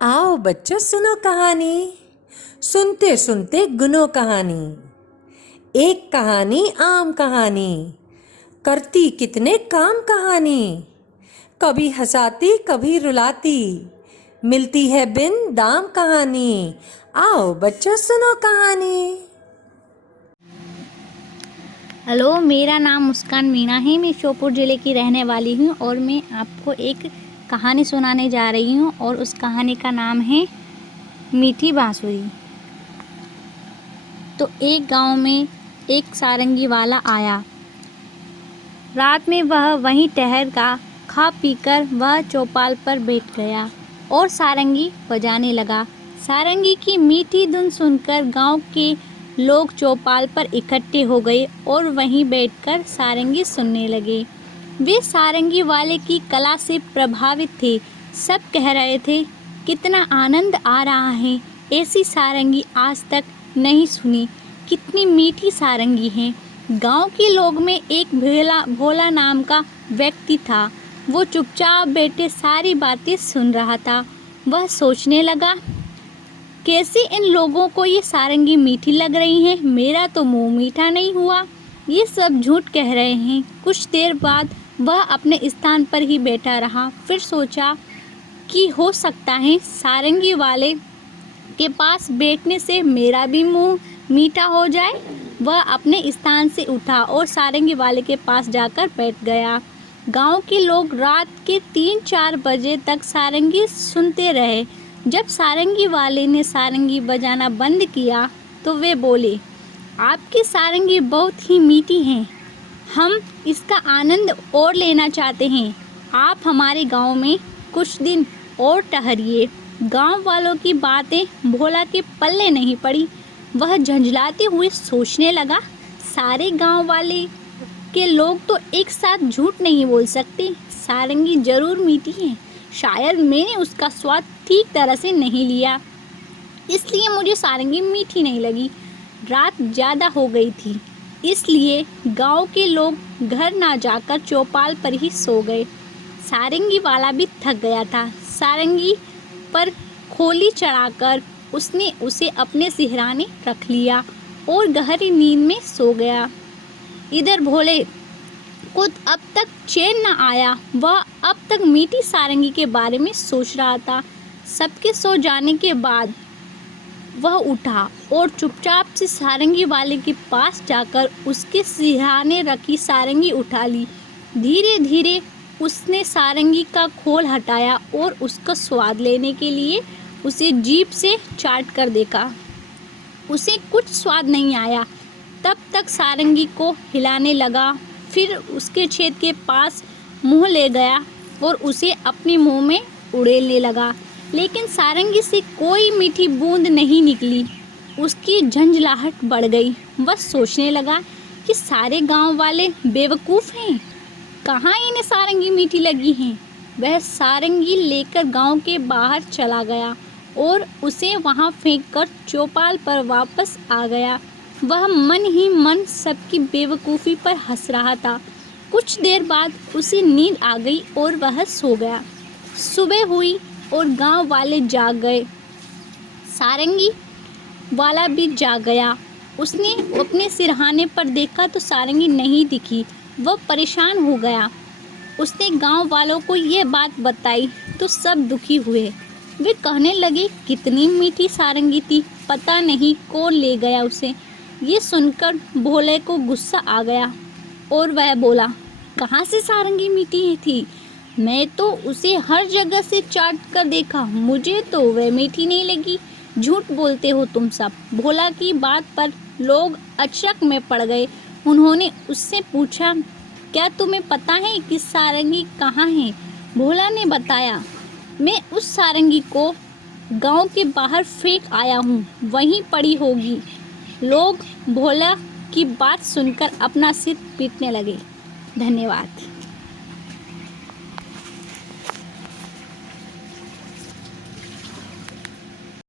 आओ बच्चों सुनो कहानी। सुनते सुनते गुनो कहानी। एक कहानी आम कहानी, करती कितने काम कहानी। कभी हंसाती कभी रुलाती, मिलती है बिन दाम कहानी। आओ बच्चों सुनो कहानी। हेलो, मेरा नाम मुस्कान मीणा है। मैं श्योपुर ज़िले की रहने वाली हूँ और मैं आपको एक कहानी सुनाने जा रही हूँ और उस कहानी का नाम है मीठी बांसुरी। तो एक गांव में एक सारंगी वाला आया। रात में वह वहीं ठहर का खा पीकर वह चौपाल पर बैठ गया और सारंगी बजाने लगा। सारंगी की मीठी धुन सुनकर गांव के लोग चौपाल पर इकट्ठे हो गए और वहीं बैठकर सारंगी सुनने लगे। वे सारंगी वाले की कला से प्रभावित थे। सब कह रहे थे, कितना आनंद आ रहा है, ऐसी सारंगी आज तक नहीं सुनी, कितनी मीठी सारंगी है। गांव के लोग में एक भोला नाम का व्यक्ति था। वो चुपचाप बैठे सारी बातें सुन रहा था। वह सोचने लगा, कैसे इन लोगों को ये सारंगी मीठी लग रही है, मेरा तो मुंह मीठा नहीं हुआ, ये सब झूठ कह रहे हैं। कुछ देर बाद वह अपने स्थान पर ही बैठा रहा। फिर सोचा कि हो सकता है सारंगी वाले के पास बैठने से मेरा भी मुंह मीठा हो जाए। वह अपने स्थान से उठा और सारंगी वाले के पास जाकर बैठ गया। गांव के लोग रात के 3-4 बजे तक सारंगी सुनते रहे। जब सारंगी वाले ने सारंगी बजाना बंद किया तो वे बोले, आपकी सारंगी बहुत ही मीठी है, हम इसका आनंद और लेना चाहते हैं। आप हमारे गांव में कुछ दिन और ठहरिए। गांव वालों की बातें भोला के पल्ले नहीं पड़ी। वह झंझलाते हुए सोचने लगा, सारे गांव वाले के लोग तो एक साथ झूठ नहीं बोल सकते। सारंगी जरूर मीठी है, शायद मैंने उसका स्वाद ठीक तरह से नहीं लिया, इसलिए मुझे सारंगी मीठी नहीं लगी। रात ज़्यादा हो गई थी, इसलिए गांव के लोग घर ना जाकर चौपाल पर ही सो गए। सारंगी वाला भी थक गया था। सारंगी पर खोली चढ़ाकर उसने उसे अपने सिरहाने रख लिया और गहरी नींद में सो गया। इधर भोले को अब तक चैन न आया। वह अब तक मीठी सारंगी के बारे में सोच रहा था। सबके सो जाने के बाद वह उठा और चुपचाप से सारंगी वाले के पास जाकर उसके सिरहाने रखी सारंगी उठा ली। धीरे धीरे उसने सारंगी का खोल हटाया और उसका स्वाद लेने के लिए उसे जीभ से चाट कर देखा। उसे कुछ स्वाद नहीं आया। तब तक सारंगी को हिलाने लगा, फिर उसके छेद के पास मुंह ले गया और उसे अपने मुंह में उड़ेलने लगा, लेकिन सारंगी से कोई मीठी बूंद नहीं निकली। उसकी झंझलाहट बढ़ गई। वह सोचने लगा कि सारे गांव वाले बेवकूफ़ हैं, कहाँ इन्हें सारंगी मीठी लगी है। वह सारंगी लेकर गांव के बाहर चला गया और उसे वहां फेंककर चौपाल पर वापस आ गया। वह मन ही मन सबकी बेवकूफ़ी पर हंस रहा था। कुछ देर बाद उसे नींद आ गई और वह सो गया। सुबह हुई और गांव वाले जाग गए। सारंगी वाला भी जाग गया। उसने अपने सिरहाने पर देखा तो सारंगी नहीं दिखी। वह परेशान हो गया। उसने गांव वालों को यह बात बताई तो सब दुखी हुए। वे कहने लगे, कितनी मीठी सारंगी थी, पता नहीं कौन ले गया उसे। ये सुनकर भोले को गुस्सा आ गया और वह बोला, कहाँ से सारंगी मीठी थी, मैं तो उसे हर जगह से चाट कर देखा, मुझे तो वह मीठी नहीं लगी। झूठ बोलते हो तुम सब। भोला की बात पर लोग अचरज में पड़ गए। उन्होंने उससे पूछा, क्या तुम्हें पता है कि सारंगी कहाँ है? भोला ने बताया, मैं उस सारंगी को गांव के बाहर फेंक आया हूँ, वहीं पड़ी होगी। लोग भोला की बात सुनकर अपना सिर पीटने लगे। धन्यवाद।